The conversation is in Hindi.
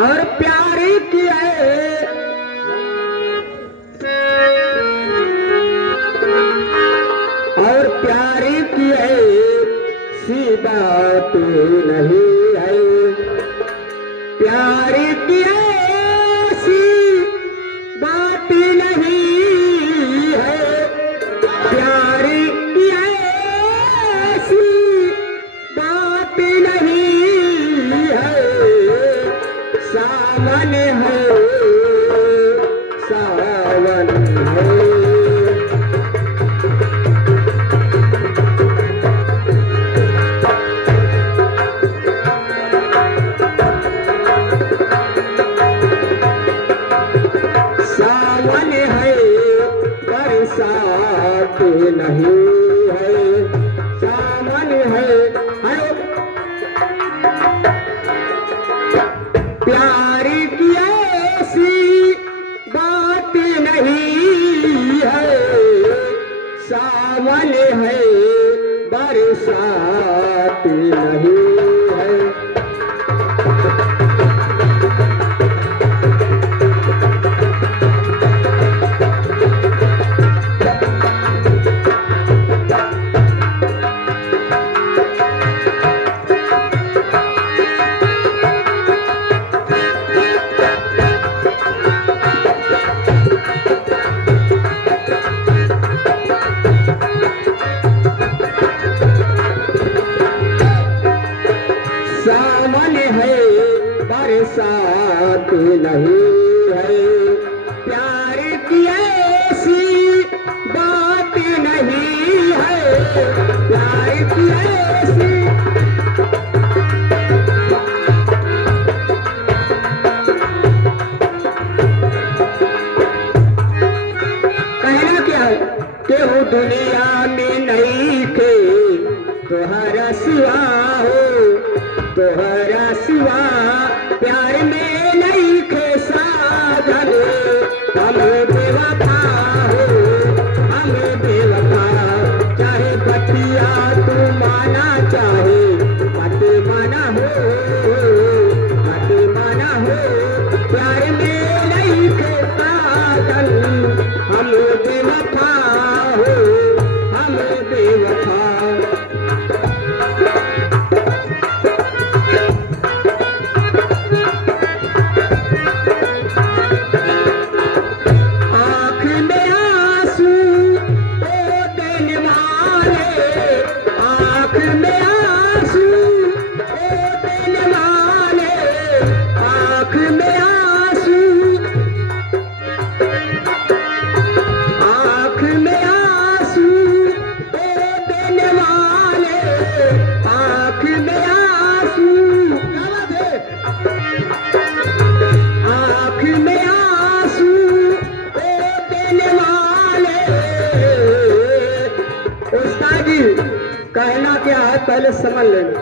और प्यारी की है और प्यारी की है सी बात नहीं है। प्यारी की ऐसी बात नहीं है। प्यारी की ऐसी बात नहीं है। सावन है सावन है। सावन है बरसात नहीं है। सावन है हेलो प्यारी की ऐसी बात नहीं है। सावन है बरसात नहीं है। सावन है बरसात नहीं है। प्यार की ऐसी बात नहीं है। प्यार की ऐसी कहना क्या है कि हो दुनिया में नहीं के तोहरा सिवा हो। तोहरा सिवा प्यार में नहीं खे साधन। हम बेवफा हो हम बेवफा। चाहे बतिया तू माना चाहे मत माना हो मत माना हो। प्यार में नहीं खे साधन। हम बेवफा हो हम बेवफा। कहना क्या है पहले समझ लेना।